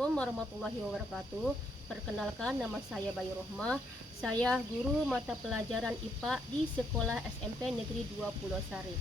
Assalamualaikum warahmatullahi wabarakatuh. Perkenalkan, nama saya Bayu Rohmah. Saya guru mata pelajaran IPA di Sekolah SMP Negeri 2 Pulau Sari.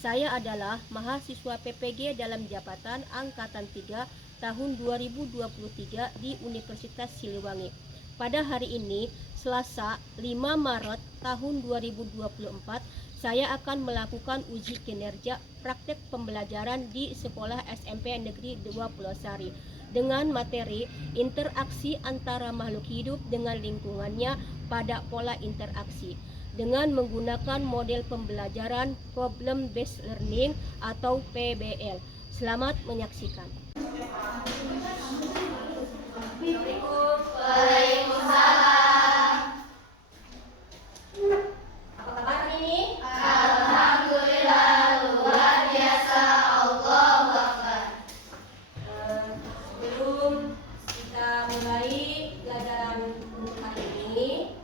Saya adalah mahasiswa PPG dalam jabatan Angkatan 3 tahun 2023 di Universitas Siliwangi. Pada hari ini, Selasa 5 Maret tahun 2024, saya akan melakukan uji kinerja praktek pembelajaran di Sekolah SMP Negeri 2 Pulau Sari dengan materi interaksi antara makhluk hidup dengan lingkungannya pada pola interaksi dengan menggunakan model pembelajaran Problem Based Learning atau PBL. Selamat menyaksikan. Waalaikumsalam. Apa kabar hari ini? Alhamdulillah, luar biasa. Allahu Akbar. Sebelum kita mulai pelajaran untuk hari ini,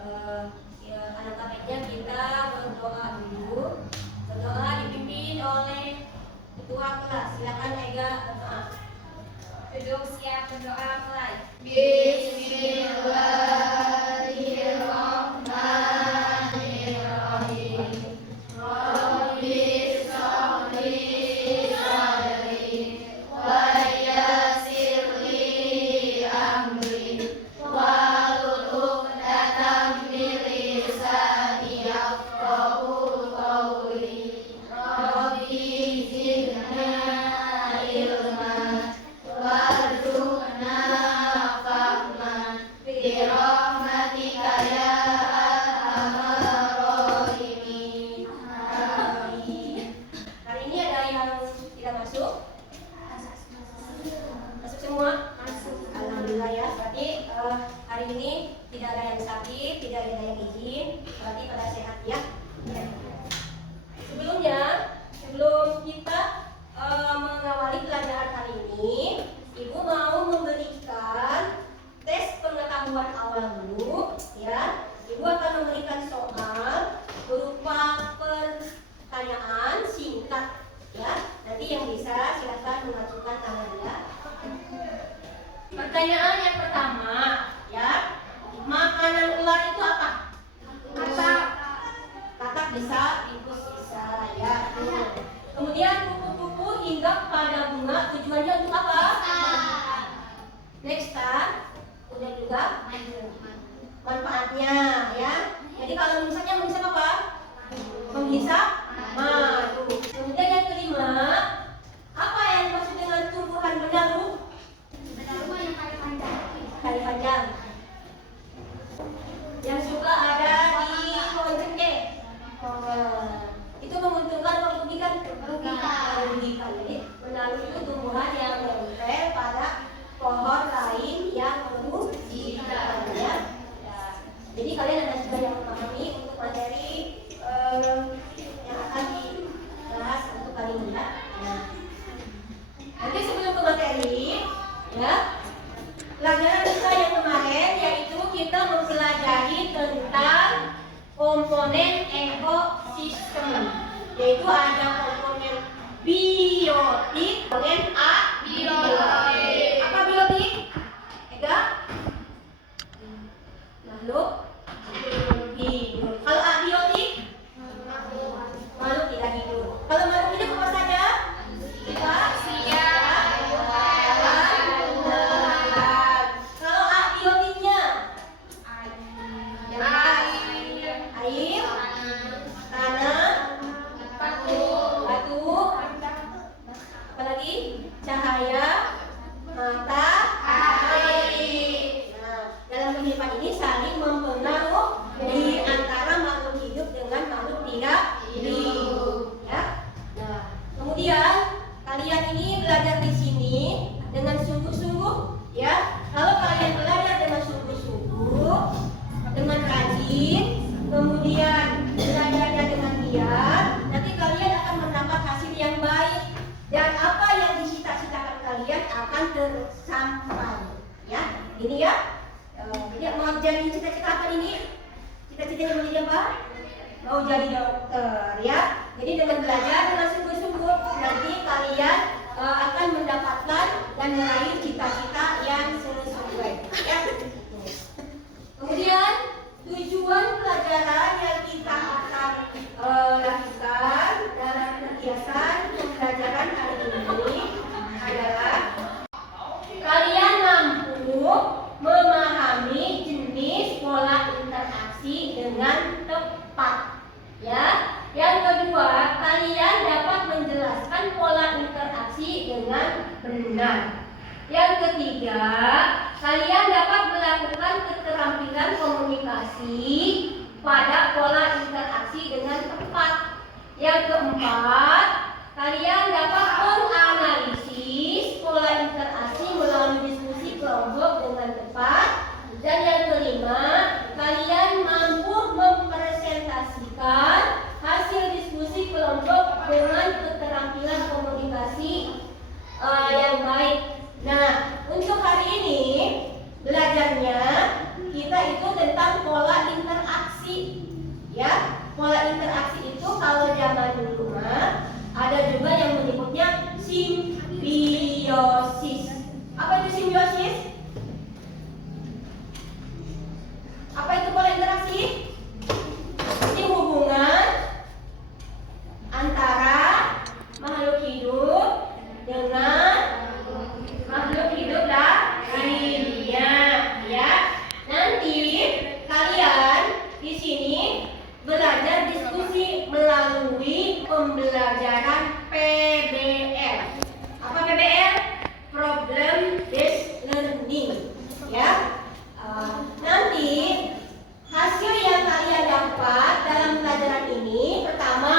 alangkah baiknya kita berdoa dulu. Berdoa dipimpin oleh ketua kelas. Silakan Ega berdoa. Duduk siap berdoa mulai. Bismillahirrahmanirrahim. Rabbi shrah li sadri wa yassir li amri wahlul 'uqdatam min lisani yafqahu qawli. Rabbi zidna ilman warzuqna fahman birahmatika ya arhamar rahimin. Amin. Hari ini ada yang tidak masuk? Masuk semua? Masuk. Alhamdulillah ya. Berarti hari ini tidak ada yang sakit, tidak ada yang izin. Berarti pada sehat ya. Sebelum kita mengawali pelajaran hari ini, Ibu mau memberikan tes pengetahuan awal dulu ya. Ibu akan memberikan soal berupa pertanyaan singkat ya. Nanti yang bisa silakan mengajukan tangannya. Pertanyaan yang pertama ya. Makanan ular itu apa? Katak. Katak bisa, tikus bisa ya. Kemudian kupu-kupu hinggap pada bunga, tujuannya untuk apa? Nektar. Udah juga manfaatnya ya. Jadi kalau misalnya menghisap apa? Menghisap madu. Kemudian yang kelima, apa yang dimaksud dengan tumbuhan benalu? Kali panjang. Yang suka ada di pohon cengkeh. Itu menguntungkan atau merugikan? Merugikan. Jadi benalu itu tumbuhan yang menempel pada pohon lain yang merugikan ya. Jadi kalian ada juga yang memahami untuk materi yang akan dibahas untuk kali ini ya. Nanti sebelum ke materi ya, pelajaran kita yang kemarin yaitu kita mempelajari tentang komponen ekosistem, yaitu ada komponen biotik, komponen abiotik. Apa biotik? Ega? Makhluk hidup. Kalau abiotik? Makhluk tidak hidup. Kalau makhluk hidup apa saja? Manusia, Hewan, tumbuhan. Kalau abiotiknya? Air, tanah, batu, apalagi cahaya, matahari. Nah, dalam kehidupan ini saling mempengaruhi antara makhluk hidup dengan makhluk tidak hidup. Ya. Nah, kemudian kalian ini belajar di sini dengan sungguh-sungguh, ya. Kalau kalian belajar dengan sungguh-sungguh, dengan rajin, kemudian belajarnya dengan giat, nanti kalian akan mendapat hasil yang baik dan apa yang dicita-citakan kalian akan tersampai. Ya, ini ya. Jadi mau jadi cita-cita apa ini? Cita-citanya mau jadi apa? Mau jadi dokter ya. Jadi dengan belajar dengan sungguh-sungguh nanti kalian akan mendapatkan dan meraih cita-cita yang sesuai. Ya. Kemudian tujuan pelajaran yang kita akan lakukan dalam kegiatan pembelajaran hari ini adalah kalian mampu memahami jenis pola interaksi dengan tepat. Ya. Yang kedua, kalian dapat menjelaskan pola interaksi dengan benar. Yang ketiga, kalian dapat melakukan keterampilan komunikasi pada pola interaksi dengan tepat. Yang keempat, kalian dapat menganalisis pola interaksi melalui diskusi kelompok dengan tepat. Dan yang kelima, kalian mampu mempresentasikan hasil diskusi kelompok dengan keterampilan komunikasi yang baik. Nah, untuk hari ini belajarnya kita itu tentang pola interaksi. Ya, pola interaksi itu kalau zaman dulu mah ada juga yang menyebutnya simbiosis. Apa itu simbiosis? Apa itu pola interaksi? Ini hubungan antara makhluk hidup dengan makhluk hidup lainnya, ya. Nanti kalian di sini belajar diskusi melalui pembelajaran PBL. Apa PBL? Problem based learning, ya. Nanti hasil yang kalian dapat dalam pelajaran ini, pertama,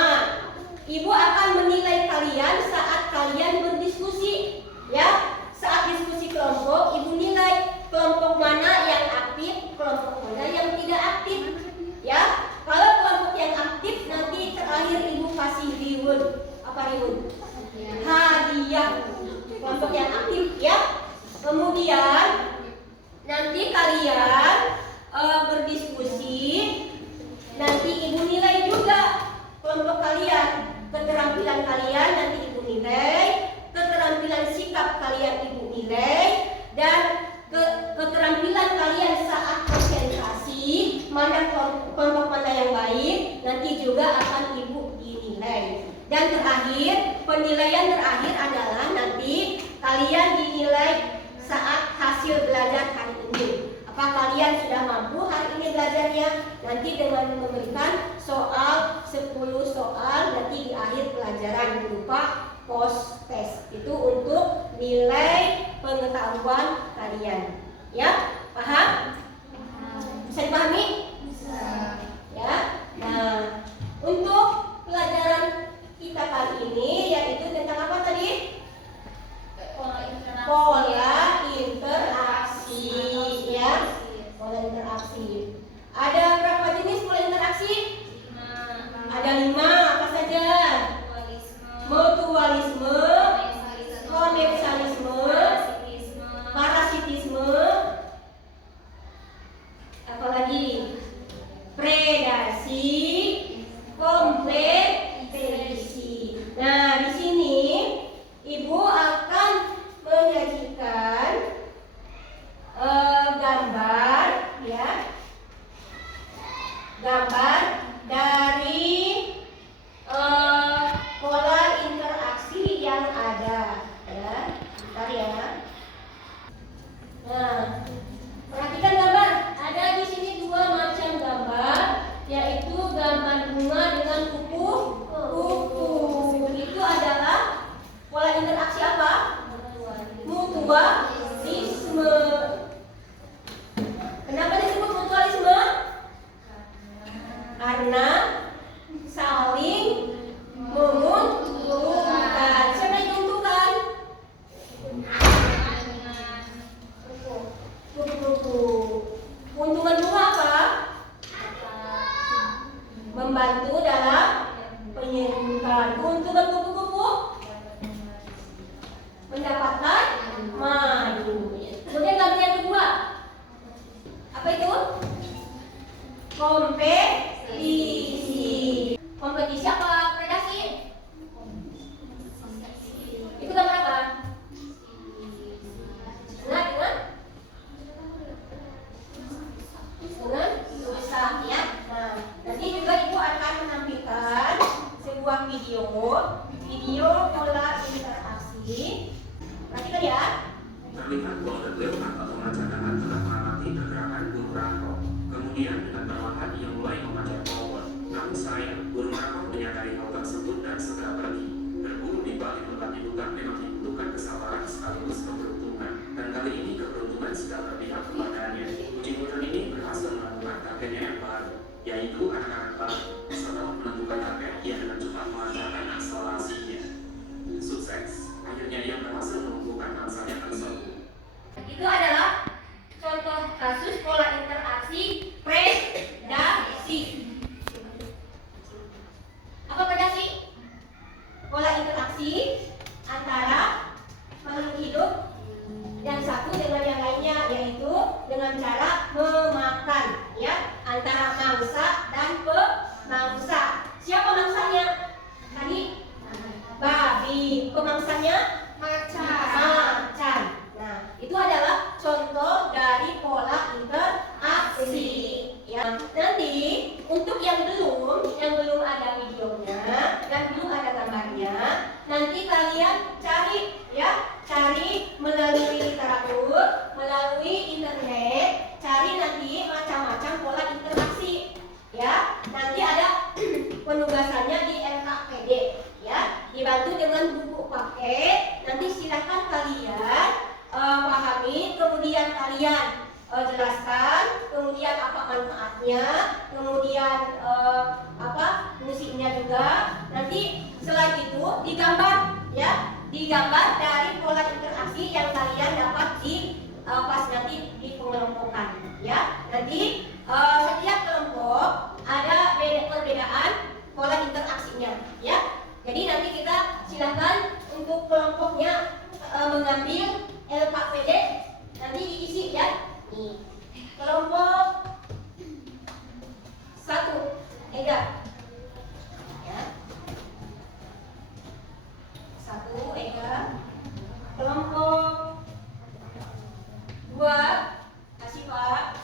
Ibu akan menilai kalian saat kalian berdiskusi, ya. Saat diskusi kelompok, Ibu nilai kelompok mana yang aktif, kelompok mana yang tidak aktif, ya. Kalau kelompok yang aktif, nanti terakhir Ibu kasih reward. Apa reward? Hadiah. Kelompok yang aktif, ya. Kemudian nanti kalian berdiskusi, nanti Ibu nilai juga kelompok kalian, keterampilan kalian nanti Ibu nilai, keterampilan sikap kalian Ibu nilai, dan keterampilan kalian saat konsentrasi, mana kelompok mana yang baik, nanti juga akan Ibu dinilai. Dan terakhir, penilaian terakhir adalah nanti kalian dinilai saat hasil belajar hari ini. Apa kalian sudah mampu hari ini belajarnya? Nanti dengan memberikan soal 10 soal nanti di akhir pelajaran berupa post test. Itu untuk nilai pengetahuan kalian. Ya, paham? Bisa dipahami? Bisa. Ya. Nah, untuk pelajaran kita kali ini yaitu tentang apa tadi? Pola interaksi, ya. Pola interaksi. Ada berapa jenis pola interaksi? 5. Ada 5, apa saja? Mutualisme, komensalisme, parasitisme, apa lagi? Predasi, video pola interaksi. Perhatikan ya. Terlihat bahwa Detlef atau perencanaan telah mengamati pergerakan burung rangkong. Kemudian dengan perlahan ia mulai memanjat pohon. Namun sayang, burung rangkong menyadari hal tersebut dan segera pergi. Berburu di balik tempat diduga memang dibutuhkan kesabaran sekaligus keberuntungan. Dan kali ini keberuntungan sedang berpihak kepadanya. Kucing-kucing ini berhasil menemukan targetnya yang baru, yaitu anak-anak baru. Setelah menentukan target, ia dengan cepat melancarkan akselerasinya. Sukses. Akhirnya ia berhasil melumpuhkan mangsanya tersebut. Itu adalah contoh kasus pola interaksi predasi. Apa predasi? Pola interaksi antara makhluk hidup yang satu dengan yang lainnya, yaitu dengan cara memakan, ya, antara mangsa dan pemangsa. Siapa mangsanya? Tadi babi, pemangsanya macan. Nah, itu adalah contoh dari pola interaksi. Ya, nanti untuk yang belum ada videonya dan belum ada gambarnya, nanti kalian cari melalui literatur, melalui internet, cari nanti macam-macam pola interaksi. Ya, nanti ada penugasannya di LKPD. Ya, dibantu dengan buku paket. Nanti silakan kalian pahami, kemudian kalian jelaskan, kemudian apa manfaatnya, kemudian apa fungsinya juga. Nanti selain itu digambar, ya, digambar dari pola interaksi yang kalian dapat di pas nanti di pengelompokan. Ya, nanti setiap kelompok ada perbedaan pola interaksinya. Ya. Jadi nanti kita silakan untuk kelompoknya mengambil LKPD, nanti diisi ya. Nih, kelompok 1, Ega. Ya. 1, Ega. Kelompok 2, Asifa.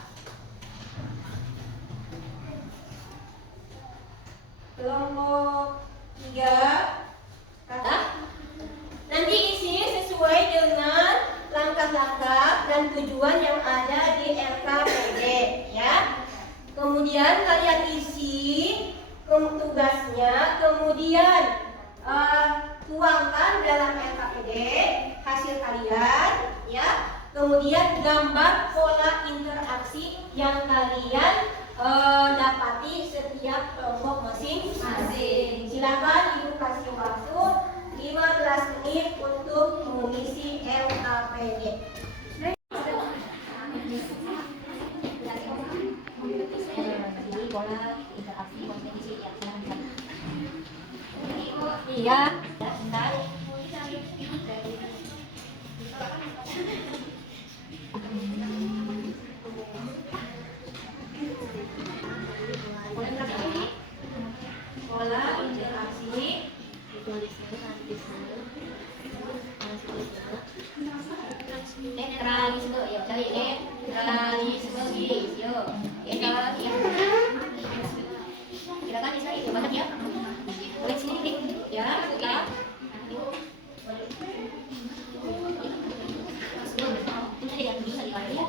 Kelompok 3, Kata. Nanti isi sesuai dengan langkah-langkah dan tujuan yang ada di LKPD, ya. Kemudian kalian isi tugasnya, kemudian tuangkan dalam LKPD hasil kalian, ya. Kemudian gambar pola interaksi yang kalian dapati setiap kelompok masing-masing. Silakan Ibu kasih waktu 15 menit untuk mengisi LKPD. Pola interaksi kompetisi ya. Iya, sebentar. Pola interaksi netralisme, ya cari netralisme gisio. Silakan dicari ya banget ya. Boleh sini klik ya, kita. Ini yang bisa dipakai ya.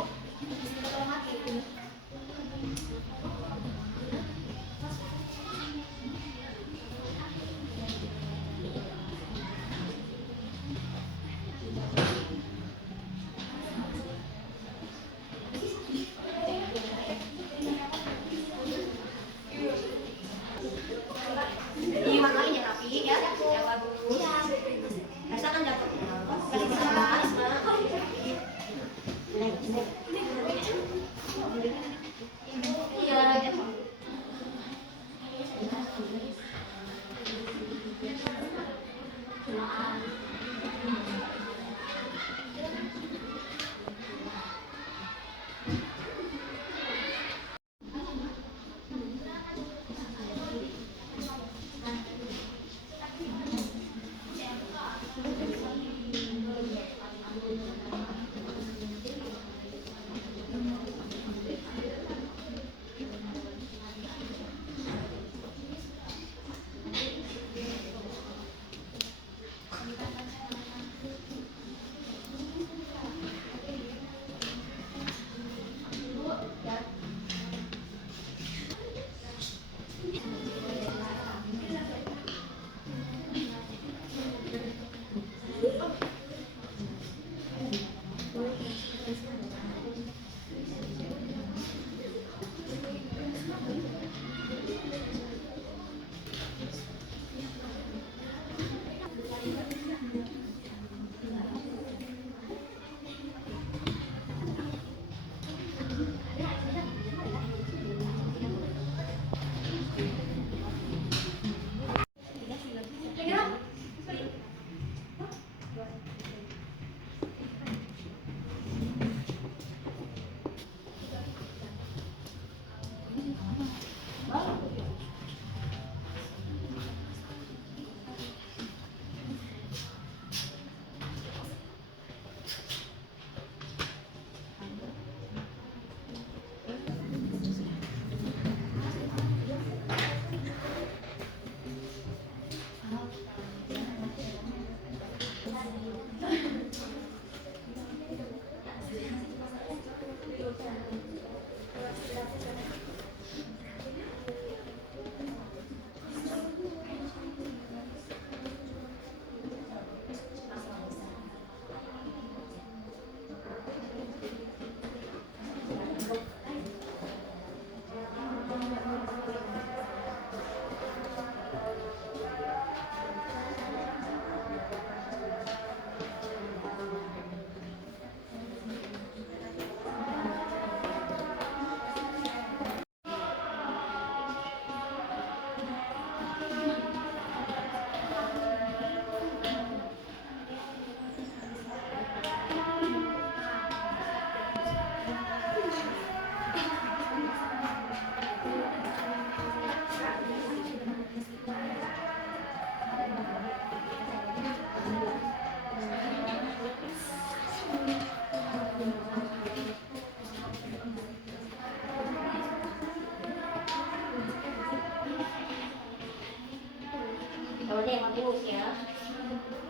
gambarnya yang bagus ya.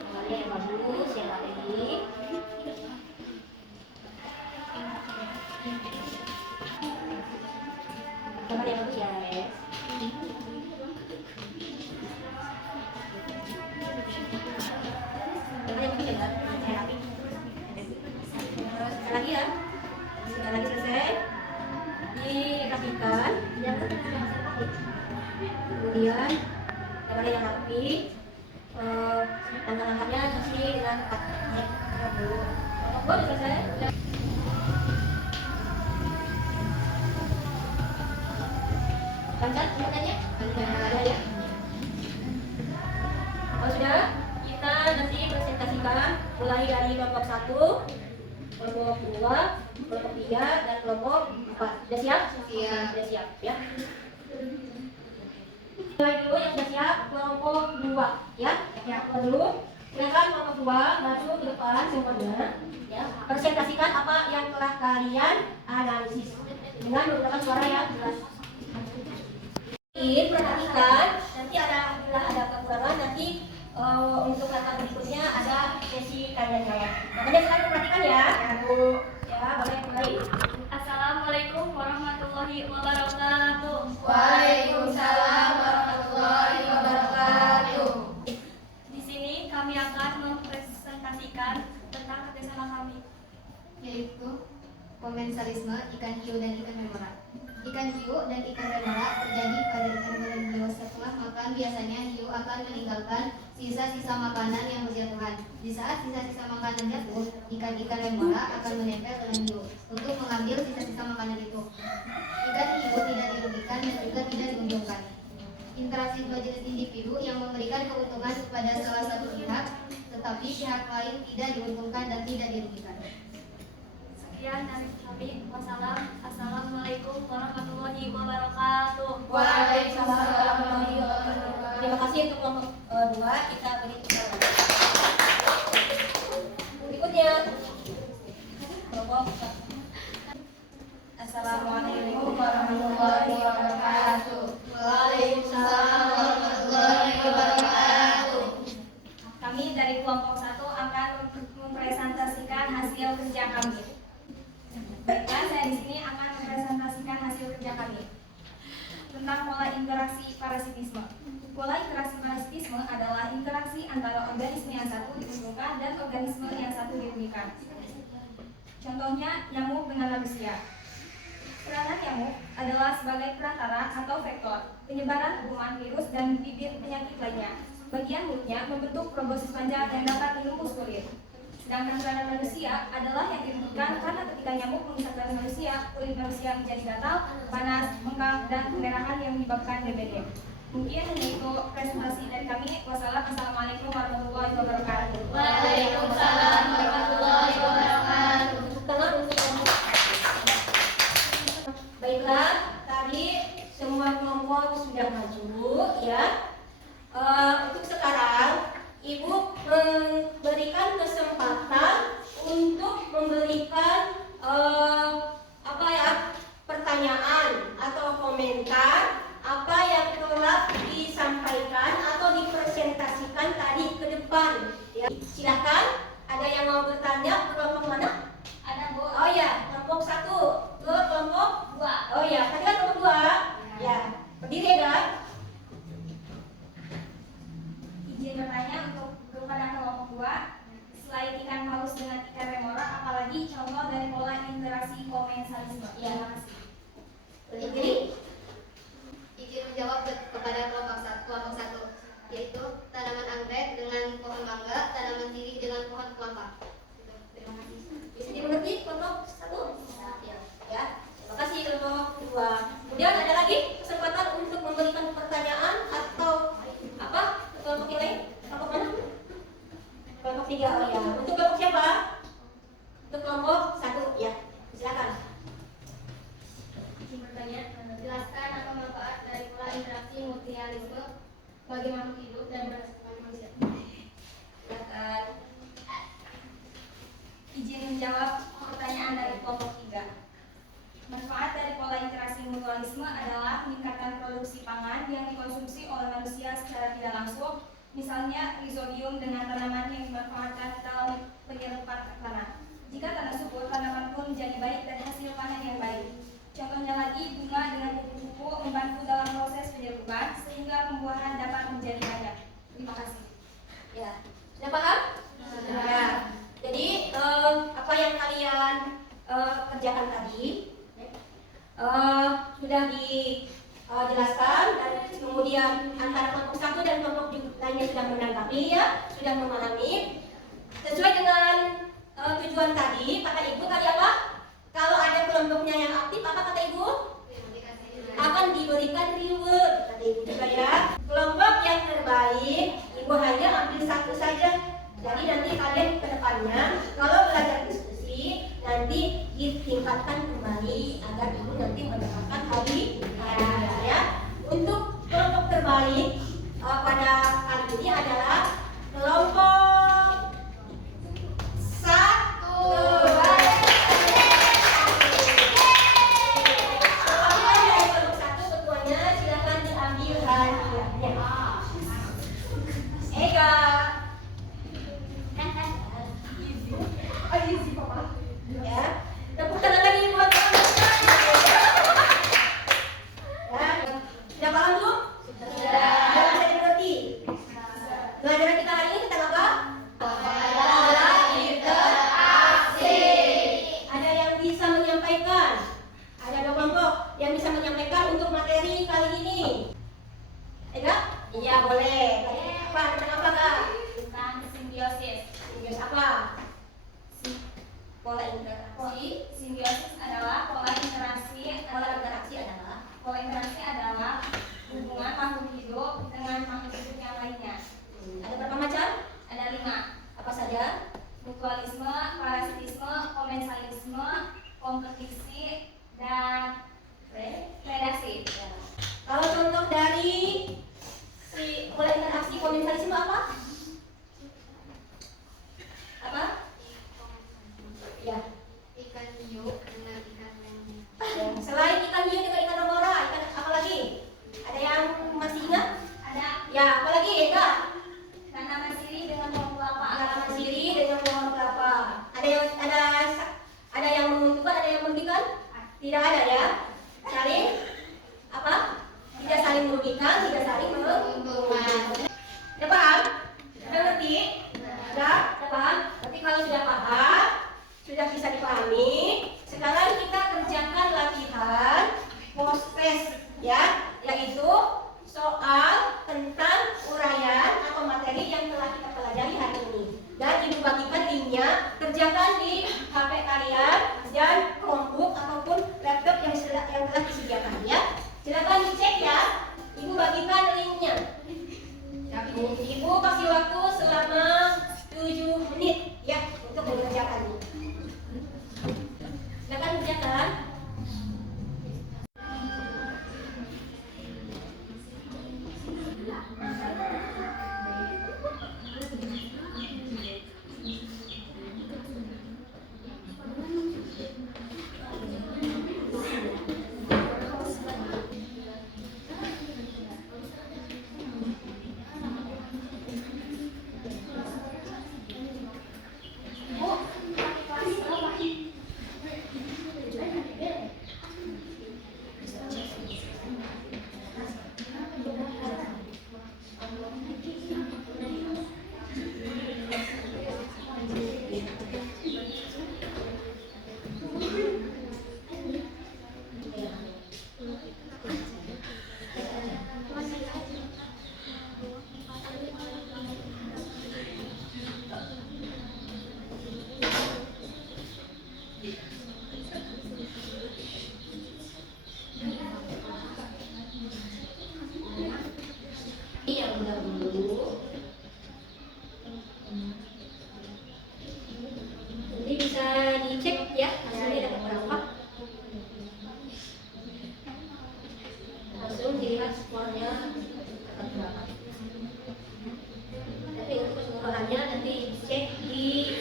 Gambarnya yang bagus, yang rapi. Gambar yang bagus ya, guys. Gambar yang bagus ya, guys. Yang rapi. Terus sekali lagi ya. Sekali lagi selesai. Dirapikan. Kemudian gambarnya yang rapi. Langkah-langkahnya diisi dengan dulu. Udah selesai. Lancar semuanya? Ada ya. Oh sudah, kita nanti presentasikan mulai dari kelompok 1, kelompok 2, kelompok 3, dan kelompok 4. Sudah siap? Siap. Sudah siap ya. Mulai dulu yang sudah siap kelompok 2 ya. Siap dulu. Silakan kelompok 2 maju ke depan semuanya ya. Presentasikan apa yang telah kalian analisis dengan menggunakan suara yang jelas. Perhatikan, nanti bila ada kekurangan nanti untuk langkah berikutnya ada sesi tanya jawab. Makanya sekarang perhatikan ya. Bu, ya boleh mulai. Assalamualaikum warahmatullahi wabarakatuh. Waalaikumsalam warahmatullahi wabarakatuh. Di sini kami akan mempresentasikan tentang kerjasama kami. Yaitu komensalisme ikan hiu dan ikan remora. Ikan hiu dan ikan remora terjadi pada ikan hiu. Setelah makan, biasanya hiu akan meninggalkan sisa-sisa makanan yang berjatuhan. Di saat sisa-sisa makanan jatuh, ikan-ikan remora akan menempel dengan hiu untuk mengambil sisa-sisa makanan itu. Ikan hiu tidak dirugikan dan juga tidak diuntungkan. Interaksi dua jenis individu yang memberikan keuntungan kepada salah satu pihak, tetapi pihak lain tidak diuntungkan dan tidak dirugikan. Sekian dari kami. Assalamualaikum warahmatullahi wabarakatuh. Waalaikumsalam warahmatullahi wabarakatuh. Terima kasih untuk kelompok 2. Kita beri tepuk tangan. Berikutnya kelompok 1. Assalamualaikum warahmatullahi wabarakatuh. Waalaikumsalam warahmatullahi wabarakatuh. Kami dari kelompok 1 akan mempresentasikan hasil kerja kami. Baiklah, saya di sini akan mempresentasikan hasil kerja kami tentang pola interaksi parasitisme. Pola interaksi parasitisme adalah interaksi antara organisme yang satu diuntungkan dan organisme yang satu dirugikan. Contohnya, nyamuk dengan manusia. Peranan nyamuk adalah sebagai perantara atau vektor penyebaran kuman, virus, dan bibit penyakit lainnya. Bagian mulutnya membentuk proboscis panjang yang dapat menembus kulit. Sedangkan peranan manusia adalah yang dirugikan karena ketika nyamuk mengisap manusia, kulit manusia menjadi gatal, panas, bengkak, dan pendarahan yang menyebabkan DBD. Mungkin hanya itu presentasi dari kami. Wassalamualaikum warahmatullahi wabarakatuh. Waalaikumsalam warahmatullahi wabarakatuh. Tepuk tangan untuk baiklah, tadi semua kelompok sudah maju ya. Untuk sekarang Ibu memberikan kesempatan untuk memberikan pertanyaan atau komentar apa yang telah disampaikan atau dipresentasikan tadi ke depan. Ya. Silakan, ada yang mau bertanya? Kelompok mana? Ada Bu. Oh ya, kelompok 1 ke kelompok 2. Oh ya, tadi kan kelompok 2. Ya, berdiri ya. Izin bertanya untuk kepada kelompok 2. Selain ikan paus dengan ikan remora, apalagi contoh dari pola interaksi komensalisme? Ya. Terima kasih. Izin menjawab kepada kelompok satu, yaitu tanaman anggrek dengan pohon mangga, tanaman sirih dengan pohon kelapa. Terima kasih. Bisa dimengerti kelompok 1? Ya. Ya. Terima kasih kelompok 2. Kemudian ada lagi kesempatan untuk memberikan pertanyaan atau apa? Ke kelompok yang lain? Kelompok mana? Kelompok 3. Oh ya. Untuk kelompok siapa? Untuk kelompok 1. Ya. Silakan. Izin bertanya, jelaskan apa manfaat dari pola interaksi mutualisme bagi makhluk hidup dan berdasarkan manusia. Silakan. Izin menjawab pertanyaan dari kelompok 3. Manfaat dari pola interaksi mutualisme adalah meningkatkan produksi pangan yang dikonsumsi oleh manusia secara tidak langsung misalnya rhizodium dengan tanaman yang dimanfaatkan dalam penyerapan tanah. Jika tanah subur, tanaman pun menjadi baik dan hasil panen yang baik. Contohnya lagi, bunga dengan kupu-kupu membantu dalam proses penyerupan sehingga pembuahan dapat menjadi banyak. Terima kasih. Ya, sudah paham? Ya. Jadi apa yang kalian kerjakan tadi sudah dijelaskan dan kemudian antara kelompok satu dan kelompok lainnya sudah menanggapi ya, sudah memahami. Sesuai dengan tujuan tadi, kata ibu tadi apa? Kalau ada kelompoknya yang aktif, apa kata ibu? Akan diberikan reward, kata ibu juga ya. Kelompok yang terbaik, ibu hanya ambil satu saja. Jadi nanti kalian ke depannya, kalau belajar diskusi, nanti ditingkatkan kembali agar ibu nanti mendapatkan hadiah ya. Untuk kelompok terbaik pada kali ini adalah kelompok satu. Apabila dari kelompok satu ketuanya silakan diambil hadiahnya. Ega. Ya, tepuk tangan lagi buat ya, sudah paham belum? Sudah. Sudah bisa dimengerti? Pelajaran kita hari ini tentang apa? Pola interaksi. Ada yang bisa menyampaikan? Ada dua kelompok yang bisa menyampaikan untuk materi kali ini. Ega? Iya boleh. Apa? Tentang apa kak? Tentang simbiosis. Simbiosis apa? Pola interaksi. Simbiosis adalah pola interaksi Pola interaksi adalah hubungan makhluk hidup dengan makhluk hidup yang lainnya. ada berapa macam? Ada 5. Apa saja? Mutualisme, parasitisme, komensalisme, kompetisi, dan predasi. Ya. Kalau contoh dari si pola interaksi komensalisme apa? Apa? Ya. Ikan hiu dengan ikan lele. Selain ikan hiu dengan ikan rongora, ikan apa lagi? Ada yang masih ingat? Ada Ya, apa lagi? Eka? tanaman sirih dengan pohon kelapa. Tanaman sirih dengan pohon kelapa. Ada yang menguntungkan, ada yang merugikan? Tidak ada ya. Saling apa? Tidak saling merugikan, tidak saling menguntungkan. Sudah paham? Sudah ngerti? Sudah paham? Nanti kalau sudah paham, sudah bisa dipahami, sekarang kita kerjakan latihan post test ya, yaitu soal tentang uraian atau materi yang telah kita pelajari hari ini. Dan ibu bagikan linknya, kerjakan di HP kalian dan Chromebook ataupun laptop yang telah disediakan ya. Silakan dicek ya. Ibu bagikan linknya. Ibu kasih waktu selama 7 menit ya untuk mengerjakannya. Silakan kerjakan. Yang dahulu nanti bisa dicek ya hasilnya dapat berapa, langsung dilihat skornya dapat berapa. Tapi untuk keseluruhannya nanti cek di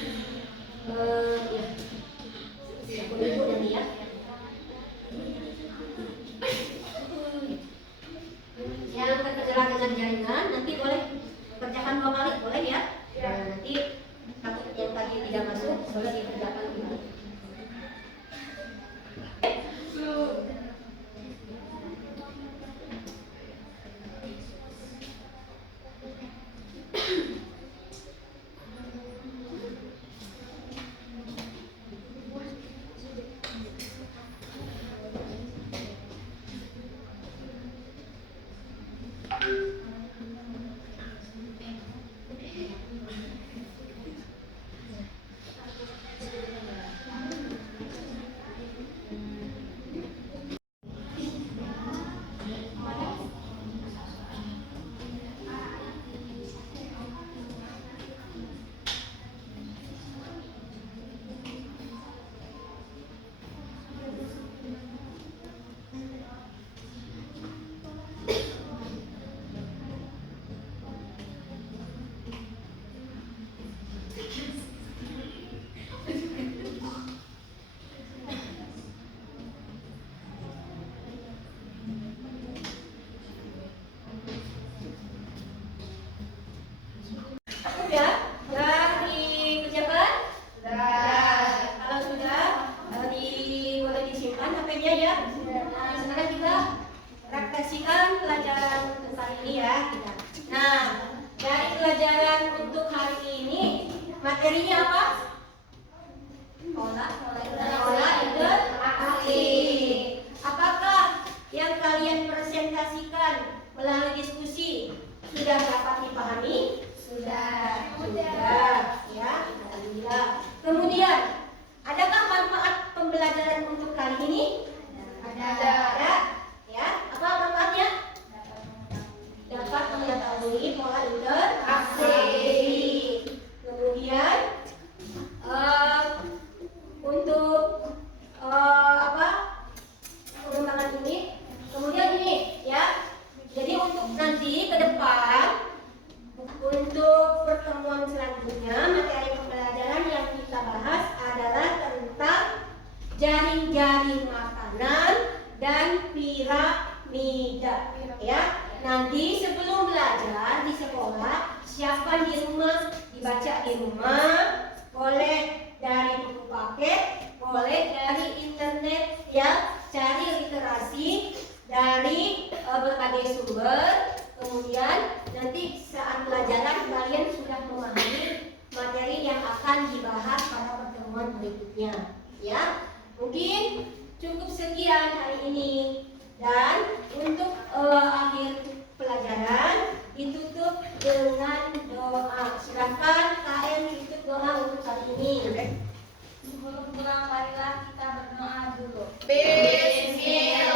ibu nanti ya. Yang terkendala dengan jaringan nanti boleh kerjakan Materinya apa? Pola interaksi. Apakah yang kalian presentasikan melalui diskusi sudah dapat dipahami? Sudah. Ya, alhamdulillah. Kemudian, adakah manfaat pembelajaran untuk kali ini? Ada. Ya, apa manfaatnya? Dapat mengetahui pola interaksi. Kemudian untuk pengembangan ini, kemudian ini ya. Jadi untuk nanti ke depan, untuk pertemuan selanjutnya, materi pembelajaran yang kita bahas adalah tentang jaring-jaring makanan dan piramida. Ya, nanti sebelum belajar di sekolah, siapkan di rumah, dibaca di rumah, boleh dari buku paket, boleh dari internet, ya, cari literasi dari berbagai sumber. Kemudian nanti saat pelajaran kalian sudah memahami materi yang akan dibahas pada pertemuan berikutnya. Ya, mungkin cukup sekian hari ini. Dan untuk akhir pelajaran ditutup dengan doa. Silakan KM tutup doa untuk hari ini. Sebelum pulang marilah kita berdoa dulu. Bismillah.